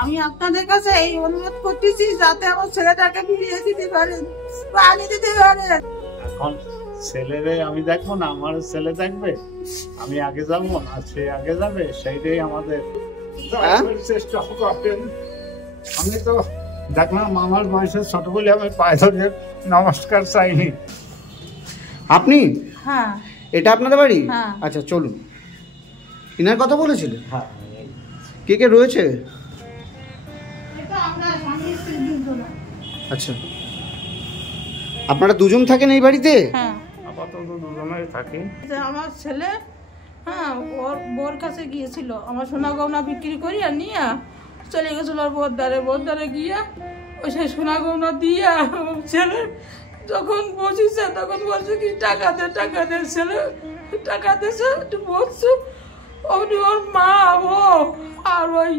আমি আপনাদের কাছে এই অনুরোধ করতেছি যাতে আমার ছেলেটাকে ফিরিয়ে দিতে পারেন, পানি দিতে পারেন। এখন ছেলেরে আমি দেখবো না, আমার ছেলে দেখবে? আমি আগে যাবো না সে আগে যাবে? সেইটাই আমাদের চেষ্টা করবেন। আমি তো দেখলাম আমার বয়সে ছোট বলে আমি পায়ে ধরে নমস্কার চাইনি। আপনি? হ্যাঁ। এটা আপনাদের বাড়ি? হ্যাঁ। আচ্ছা চলুন। ইনার কথা বলেছিলেন? হ্যাঁ। কে কে রয়েছে? এটা আমরা স্বামী স্ত্রী দুজন। আচ্ছা, আপনারা দুজন থাকেন এই বাড়িতে? হ্যাঁ, আপাতত দুজনেই থাকি। আমার ছেলে হ্যাঁ ওর বোর কাছে গিয়েছিল, আমার সোনা গয়না বিক্রি করিয়া নিয়ে চলে গেছিল ওর বোরদারে গিয়া ওই সেই সোনা গয়না দিয়া ছেলে যখন বসেছে তখন বলছে কি টাকা দে। ছেলে টাকা দিয়েছে, একটু বসছে। অমনি ওর মা, ও আর ওই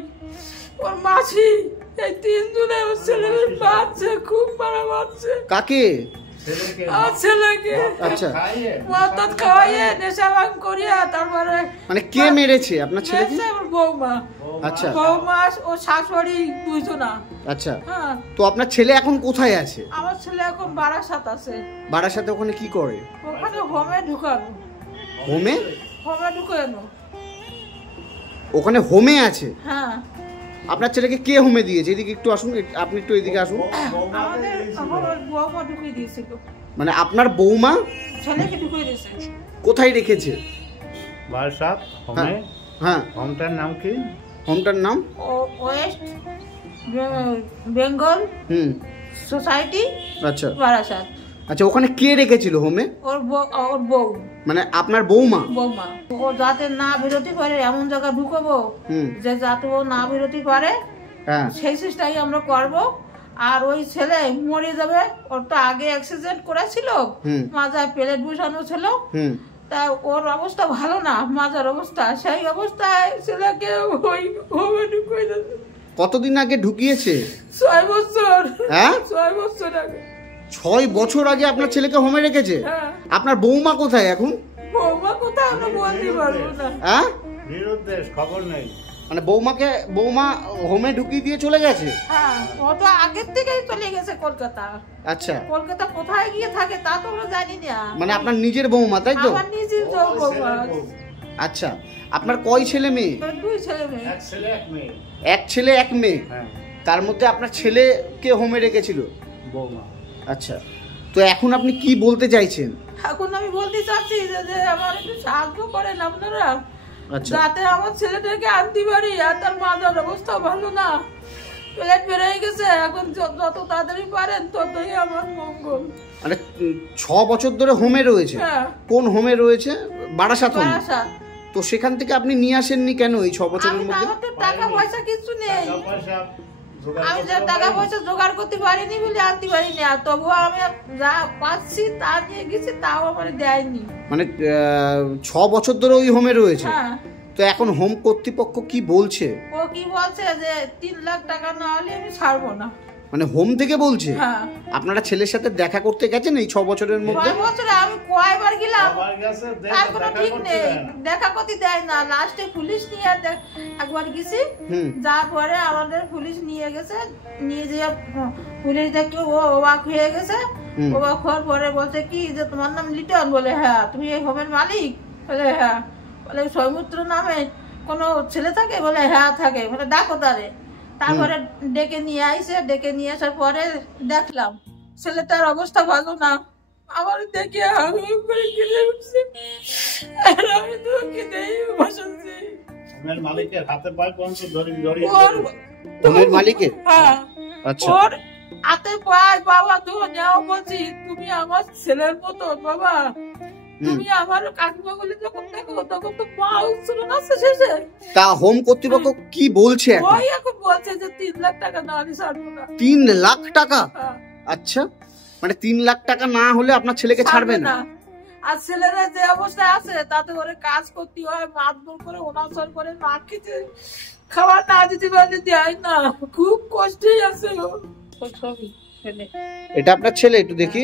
ওর মাসি, এই তিনজনে ওর ছেলের বাচ্চা খুব মারা মারছে। কাকে? আর ছেলেকে। আচ্ছা, মদ খাওয়াইয়ে নেশা ভাঙ করিয়া তারপরে মানে কে মেরেছে আপনার ছেলেকে? আমার বৌমা। আচ্ছা, বৌমা ও শাশুড়ি দুইজনা। আচ্ছা, হ্যাঁ। তো আপনার ছেলে এখন কোথায় আছে? আমার ছেলে এখন বারাসাত আছে। বারাসাতে ওখানে কি করে? ওখানে হোমে ঢুকানো। হোমে? হোমে ঢুকানো। ওখানে হোমে আছে? হ্যাঁ। আপনার ছেলেকে কে হোমে দিয়েছে? এদিকে একটু আসুন, আপনি একটু এদিকে আসুন। আমাদের আমার বৌমা ঢুকিয়ে দিয়েছিল। মানে আপনার বৌমা ছেলেকে ঢুকিয়ে দিয়েছে। কোথায় রেখেছে? বারাসাত হোমে। হ্যাঁ, হোমটার নাম কি? হোমটার নাম? West Bengal society. আচ্ছা বারাসাত। আচ্ছা, ওখানে কে রেখেছিল হোমে? ওর বউ। মানে আপনার বৌমা? বৌমা। ও যাতে না বেরোতে পারে এমন জায়গা ঢুকাবো যে যাতে ও না বেরোতে পারে, সেই চেষ্টাই আমরা করব। আর ওই ছেলে মরে যাবে, ওর তো আগে অ্যাক্সিডেন্ট করেছিল, মাজায় প্লেট বসানো ছিল, তা ওর অবস্থা ভালো না, মাজার অবস্থা, সেই অবস্থায় ছেলেকে ওই হোমে ঢুকিয়ে দিয়েছে। কতদিন আগে ঢুকিয়েছে? 6 বছর। হ্যাঁ, 6 বছর আগে। 6 বছর আগে আপনার ছেলেকে হোমে রেখেছে? হ্যাঁ। আপনার বৌমা কোথায় এখন? বৌমা কোথায় আমরা বলতে পারবো না। হ্যাঁ, নিরুদ্দেশ, খবর নেই। মানে বৌমা হোমে ঢুকিয়ে দিয়ে চলে গেছে? হ্যাঁ, ও তো আগের থেকেই চলে গেছে কলকাতা। আচ্ছা, কলকাতা কোথায় গিয়ে থাকে তা তো আমরা জানি না। মানে আপনার নিজের বৌমা, তাই তো? আমার নিজের বৌমা। আচ্ছা, আপনার কয় ছেলে মেয়ে? 2 ছেলে মেয়ে। এক ছেলে এক মেয়ে। এক ছেলে এক মেয়ে। হ্যাঁ। তার মধ্যে আপনার ছেলেকে হোমে রেখেছিল বৌমা। আচ্ছা, তো এখন আপনি কি বলতে চাইছেন? এখন আমি বলতে চাচ্ছি যে আমার একটু সাহায্য করেন আপনারা, যাতে আমার ছেলেটাকে আনতে পারি। আর তার মাজার অবস্থা ভালো না, প্লেট বেড়ে গেছে। এখন যত তাড়াতাড়ি পারেন ততই আমার মঙ্গল। মানে 6 বছর ধরে হোমে রয়েছে? কোন হোমে রয়েছে? বারাসাত হোমে। তো সেখান থেকে আপনি নিয়ে আসেননি কেন এই 6 বছরের মধ্যে? আমার তো টাকা পয়সা কিছু নেই, আমি যা টাকা পয়সা জোগাড় করতে পারিনি বলে আনতে পারিনি। আর তবুও আমি যা পাচ্ছি তা নিয়ে গেছি, তাও আমার দেয়নি। মানে 6 বছর ধরে ওই হোমে রয়েছে? হ্যাঁ। তো এখন হোম কর্তৃপক্ষ কি বলছে? ও কি বলছে যে 3 লাখ টাকা না হলে আমি ছাড়বো না। মানে হোম থেকে বলছে? হ্যাঁ। আপনারা ছেলের সাথে দেখা করতে গেছেন এই 6 বছরের মধ্যে? 6 বছরে আমি কয়বার গেলাম, তার কোনো ঠিক নেই, দেখা করতে দেয় না। লাস্টে পুলিশ নিয়ে একবার গেছি, যার পরে আমাদের পুলিশ নিয়ে গেছে, নিয়ে যেয়ে পুলিশ দেখে ও অবাক হয়ে গেছে। অবাক হওয়ার পরে বলছে কি যে তোমার নাম লিটন? বলে হ্যাঁ। তুমি এই হোমের মালিক? বলে হ্যাঁ। বলে সৌমিত্র নামে কোনো ছেলে থাকে? বলে হ্যাঁ থাকে। বলে ডাকো তারে। তারপরে ডেকে নিয়ে আইসে, ডেকে নিয়ে আসার পরে দেখলাম ছেলেটার অবস্থা ভালো না। আমার দেখে কেঁদে উঠছে, আমি তো কেঁদেই বসেছি। হোমের মালিকের হাতে পায়ে পর্যন্ত জড়িয়ে হোমের মালিকের? হ্যাঁ। আচ্ছা, ওর হাতে পায়ে বাবা তো নেও বলছি, তুমি আমার ছেলের মতো বাবা, তুমি আমার কাকিমা বলে যখন দেখো তখন তো পা উঠছিল না শেষে। তা হোম কর্তৃপক্ষ কি বলছে এখন? ওই এখন বলছে যে 3 লাখ টাকা না হলে ছাড়বো না। 3 লাখ টাকা? আচ্ছা, মানে 3 লাখ টাকা না হলে আপনার ছেলেকে ছাড়বে না? আর ছেলেরা যে অবস্থায় আছে তাতে করে কাজ করতে হয়, মারধর করে, অনাচার করে, না খেতে খাবার না দিতে পারলে দেয় না, খুব কষ্টেই আছে। এটা আপনার ছেলে? একটু দেখি।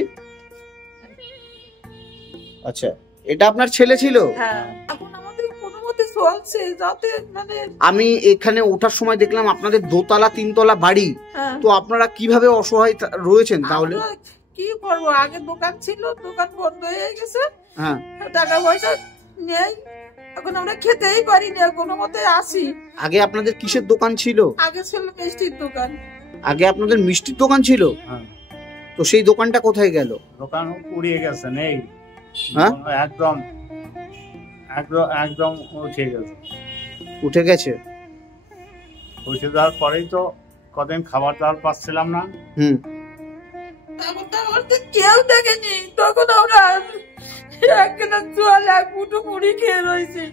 আচ্ছা, এটা আপনার ছেলে ছিল? হ্যাঁ। এখন আমাদের কোনো মতে চলছে, যাতে মানে আমি এখানে ওঠার সময় দেখলাম আপনাদের দোতলা তিনতলা বাড়ি, তো আপনারা কিভাবে অসহায় রয়েছেন তাহলে? কি করবো, আগে দোকান ছিল, দোকান বন্ধ হয়ে গেছে, টাকা পয়সা নেই, এখন আমরা খেতেই পারি না, কোনো মতে আসি। আগে আপনাদের কিসের দোকান ছিল? আগে ছিল মিষ্টির দোকান। আগে আপনাদের মিষ্টির দোকান ছিল, তো সেই দোকানটা কোথায় গেল? দোকান উড়িয়ে গেছে, নেই, একদম একদম উঠে গেছে। উঠে গেছে? উঠে যাওয়ার পরেই তো কদিন খাবার দাবার পাচ্ছিলাম না। কেউ দেখেনি, তখন আমরা একখানা জল এক ফুটো মুড়ি খেয়ে রয়েছি।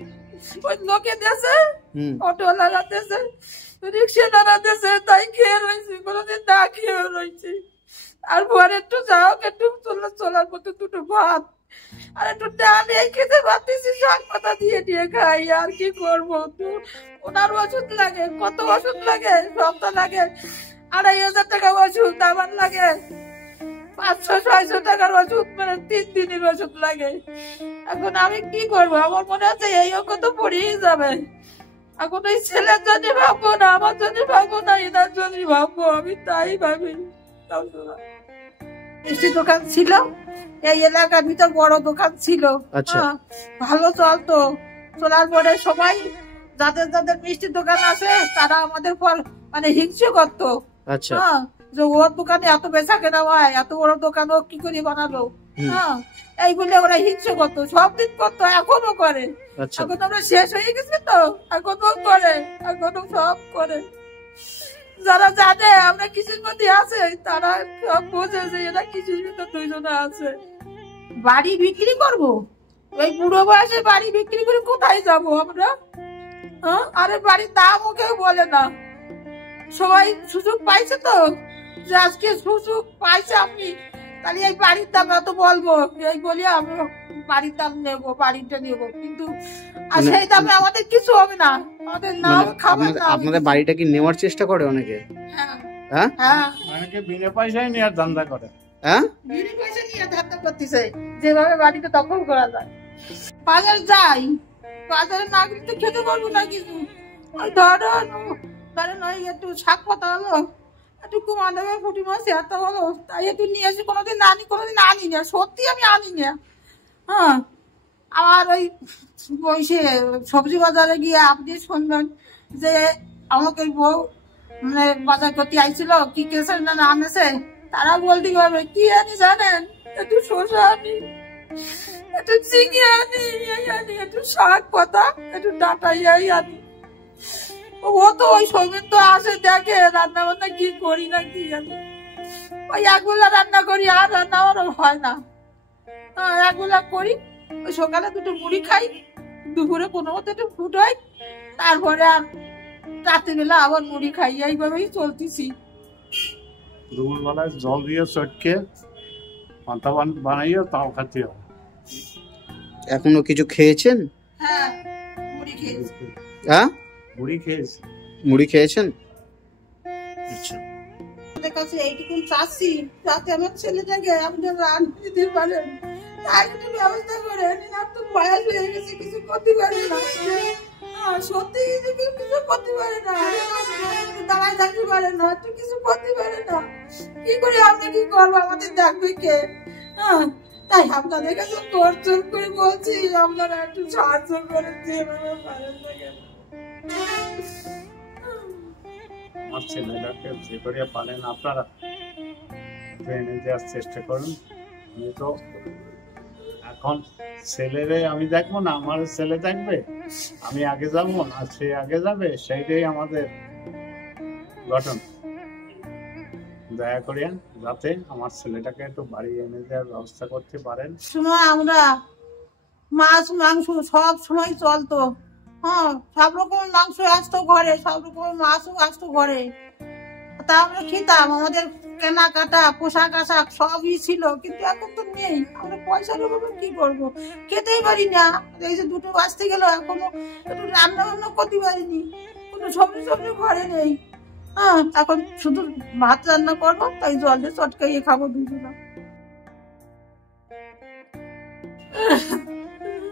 ওই লোকে দেশে, অটোওয়ালা দেশে, রিক্সাওয়ালা দেশে, তাই খেয়ে রয়েছি, কোনোদিন না খেয়ে রয়েছি। আর পরে একটু যাও, একটু চলার মতো দুটো ভাত আর একটু ডাল এই খেতে পারতেছি, শাক পাতা দিয়ে দিয়ে খাই। আর কি করবো, ওনার ওষুধ লাগে, কত ওষুধ লাগে, সপ্তাহ লাগে 2500 টাকা ওষুধ, আমার লাগে 500-600 টাকার ওষুধ, মানে 3 দিনের ওষুধ লাগে। এখন আমি কি করবো, আমার মনে হচ্ছে এই অঙ্ক তো পড়েই যাবে। এখন ওই ছেলের জন্য ভাববো না, আমার জন্য ভাববো না, এনার জন্য ভাববো, আমি তাই ভাবি। মিষ্টি দোকান ছিল এই এলাকার ভিতর, বড় দোকান ছিল, ভালো চলতো। চলার পরে সবাই যাদের যাদের মিষ্টির দোকান আছে তারা আমাদের মানে হিংসে করতো, যে ওর দোকানে এত বেচা কেনা হয়, এত বড় দোকান ও কি করে বানালো, এই বলে ওরা হিংসে করতো, সব দিন করতো, এখনো করে। এখন আমরা শেষ হয়ে গেছি তো, এখনো করে, এখনো সব করে। যারা জানে আমরা কিসের মধ্যে আছে তারা সব বোঝে যে এরা কিসের ভিতর দুইজনে আছে। বাড়ি বিক্রি করব, ওই বুড়ো বয়সে বাড়ি বিক্রি করে কোথায় যাব আমরা? আরে বাড়ির দামও কেউ বলে না, সবাই সুযোগ পাইছে তো, যে আজকে সুযোগ পাইছে আপনি, তাহলে এই বাড়ির দাম এত বলবো, এই বলি আমি বাড়ির দাম নেবো, বাড়িটা নেবো, কিন্তু আর সেই দামে আমাদের কিছু হবে না, আমাদের না খাবার। আপনাদের বাড়িটা কি নেওয়ার চেষ্টা করে অনেকে? অনেকে বিনা পয়সায় নেওয়ার ধান্দা করে, বিনা পয়সা নিয়ে ধান্দা করতেছে, যেভাবে বাড়িটা দখল করা যায়। বাজার যাই, বাজারে না গেলে তো খেতে পারবো না কিছু। ধরেন ওই একটু শাক পাতা হলো, একটু কুমা দেবে, ফুটি মাছ এত হলো, তাই একটু নিয়ে আসি। কোনোদিন আনি না, সত্যি আমি আনি না। আর ওই বসে সবজি বাজারে গিয়ে আপনি শুনবেন যে আমাকে বউ মানে বাজার করতে আইছিল, কি কেছে না আনেছে, তারা বলতে পারবে কি আনি জানেন, একটু শসা আনি, একটু চিংড়ি আনি, একটু শাক পাতা, একটু ডাঁটা আনি। ও তো ওই সময় তো আসে, দেখে রান্না বান্না কি করি না কি জানি, ওই একবেলা রান্না করি, আর রান্না আমারও হয় না। একবেলা করি, ওই সকালে দুটো মুড়ি খাই, দুপুরে কোনো মতো একটু ফুটাই, তারপরে আর রাতের বেলা আবার মুড়ি খাই, এইভাবেই চলতেছি। দুপুরবেলায় জল দিয়ে চটকে পান্তা বানাইও তাও খাতে হয়। এখনো কিছু খেয়েছেন? হ্যাঁ, মুড়ি খেয়েছি। মুড়ি খেয়েছেন? আচ্ছা, আপনাদের কাছে এইটুকু চাচ্ছি, যাতে আমার ছেলেটাকে আপনারা রান্না দিতে পারেন, তার একটু ব্যবস্থা করে। আর তো বয়স হয়ে গেছে, কিছু করতে পারে না, সত্যি কিছু করতে পারে না, দাঁড়ায় থাকতে পারে না, একটু কিছু করতে পারে না। কি করে আমরা কি করবো, আমাদের দেখবে কে? তাই আপনাদের কাছে তোর করে বলছি, আপনারা একটু সাহায্য করে যেভাবে পারেন না কেন। আমার ছেলেটাকে যে করে পারেন আপনারা এনে দেওয়ার চেষ্টা করুন। আমি তো এখন ছেলেরে আমি দেখবো না, আমার ছেলে দেখবে, আমি আগে যাবো না সে আগে যাবে, সেইটাই আমাদের গঠন। দয়া করিয়া যাতে আমার ছেলেটাকে একটু বাড়ি এনে দেওয়ার ব্যবস্থা করতে পারেন। সময় আমরা মাছ মাংস সব সময় চলতো, সব রকমের মাংস আসতো ঘরে, সব রকমের মাছও আসতো ঘরে, তা আমরা খেতাম। আমাদের কেনাকাটা পোশাক আশাক সবই ছিল, কিন্তু এখন তো নেই। আমরা পয়সার অভাবে কি করবো, খেতেই পারি না। এই যে দুটো বাঁচতে গেল, এখনো একটু রান্না বান্না করতে পারিনি, কোনো সবজি ঘরে নেই। এখন শুধু ভাত রান্না করবো, তাই জল দিয়ে চটকাইয়ে খাবো দুজনা।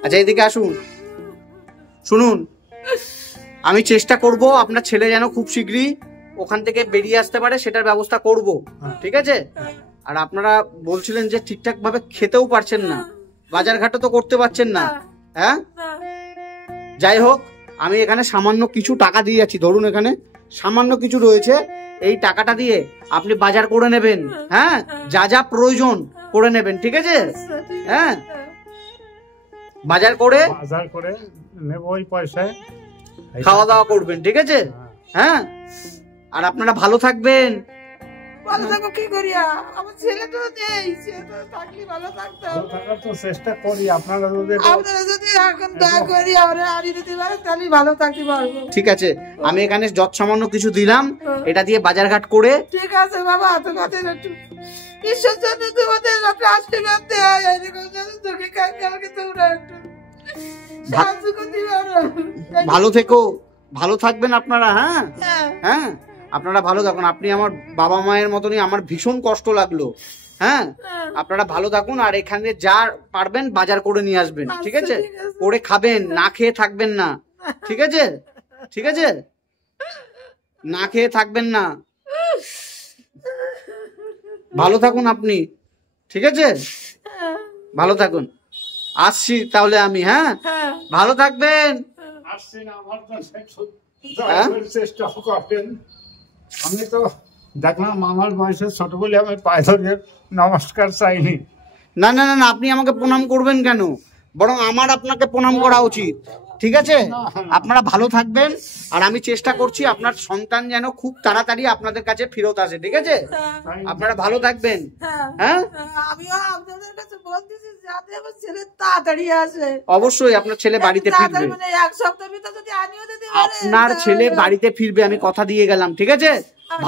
আচ্ছা, এদিকে আসুন, শুনুন, আমি চেষ্টা করব আপনার ছেলে যেন খুব শীঘ্রই ওখান থেকে বেরিয়ে আসতে পারে, সেটার ব্যবস্থা করব, ঠিক আছে? আর আপনারা বলছিলেন যে ঠিকঠাক ভাবে খেতেও পারছেন না, বাজার ঘাটও তো করতে পারছেন না, হ্যাঁ? যাই হোক, আমি এখানে সামান্য কিছু টাকা দিয়ে যাচ্ছি, ধরুন এখানে সামান্য কিছু রয়েছে, এই টাকাটা দিয়ে আপনি বাজার করে নেবেন, হ্যাঁ? যা যা প্রয়োজন করে নেবেন, ঠিক আছে? হ্যাঁ, বাজার করে নেব, ওই পয়সায় খাওয়া দাওয়া করবেন, ঠিক আছে? হ্যাঁ, আর আপনারা ভালো থাকবেন। ভালো থাকো কি করি, আমার ছেলে তো নেই, ছেলে তো থাকলে ভালো থাকতো। তো চেষ্টা করি, আপনারা যদি এখন দয়া করি আমরা আনি দিতে পারে তাহলে ভালো থাকতে পারবো। ঠিক আছে, আমি এখানে যত সামান্য কিছু দিলাম, এটা দিয়ে বাজারঘাট করে। ঠিক আছে বাবা, তোমাদের একটু ঈশ্বর জন্য তোমাদের আশীর্বাদ দেওয়া যায়, তোকে কালকে তোমরা একটু সাহায্য করতে পারো। ভালো থেকো, ভালো থাকবেন আপনারা। হ্যাঁ হ্যাঁ, আপনারা ভালো থাকুন। আপনি আমার বাবা মায়ের মতনই, আমার ভীষণ কষ্ট লাগলো। হ্যাঁ, আপনারা ভালো থাকুন, আর এখানে যা পারবেন বাজার করে নিয়ে আসবেন, ঠিক আছে? করে খাবেন, না খেয়ে থাকবেন না, ঠিক আছে? ঠিক আছে, না খেয়ে থাকবেন না, ভালো থাকুন আপনি, ঠিক আছে? ভালো থাকুন, আসছি তাহলে আমি। হ্যাঁ, ভালো থাকবেন। আসছি না, আমার চেষ্টা করবেন। আমি তো দেখলাম আমার বয়সে ছোট বলে আমি পায়ে ধরে নমস্কার চাইনি। না না না, আপনি আমাকে প্রণাম করবেন কেন? বরং আমার আপনাকে প্রণাম করা উচিত, ঠিক আছে? আপনারা ভালো থাকবেন, আর আমি চেষ্টা করছি আপনার সন্তান যেন খুব তাড়াতাড়ি আপনাদের কাছে ফেরত আসে, ঠিক আছে? আপনারা ভালো থাকবেন। হ্যাঁ, আমিও আপনাদের কাছে বলতেছি যাতে আমার ছেলে তাড়াতাড়ি আসে। অবশ্যই আপনার ছেলে বাড়িতে ফিরবে, মানে এক সপ্তাহের ভিতর যদি আনিও দিতে পারে, আপনার ছেলে বাড়িতে ফিরবে, আমি কথা দিয়ে গেলাম, ঠিক আছে?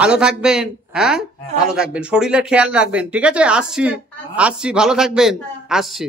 ভালো থাকবেন। হ্যাঁ, ভালো থাকবেন, শরীরের খেয়াল রাখবেন, ঠিক আছে? আসছি, ভালো থাকবেন, আসছি।